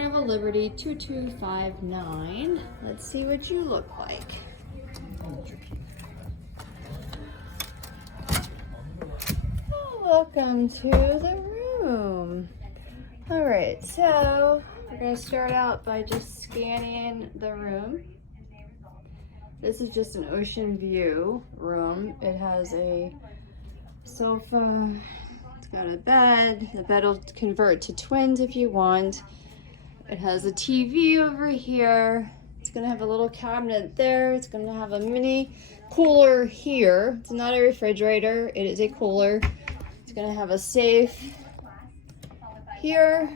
Carnival Liberty 2259. Let's see what you look like. Oh, welcome to the room. All right, so we're gonna start out by just scanning the room. This is just an ocean view room. It has a sofa, it's got a bed. The bed will convert to twins if you want. It has a TV over here. It's gonna have a little cabinet there. It's gonna have a mini cooler here. It's not a refrigerator, it is a cooler. It's gonna have a safe here.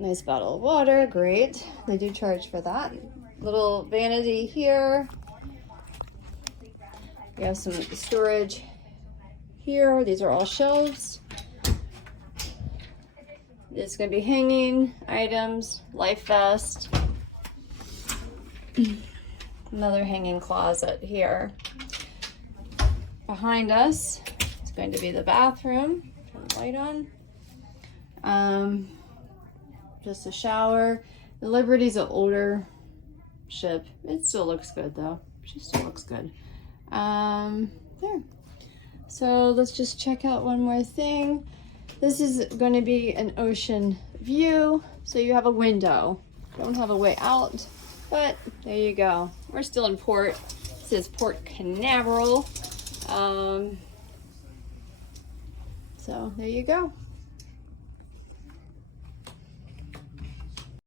Nice bottle of water, great. They do charge for that. Little vanity here. We have some storage here. These are all shelves. It's gonna be hanging items, life vest. Another hanging closet here. Behind us, it's going to be the bathroom. Turn the light on. Just a shower. The Liberty's an older ship. It still looks good though. She still looks good. There. So let's just check out one more thing. This is going to be an ocean view. So you have a window. Don't have a way out, but there you go. We're still in port. This is Port Canaveral. So there you go.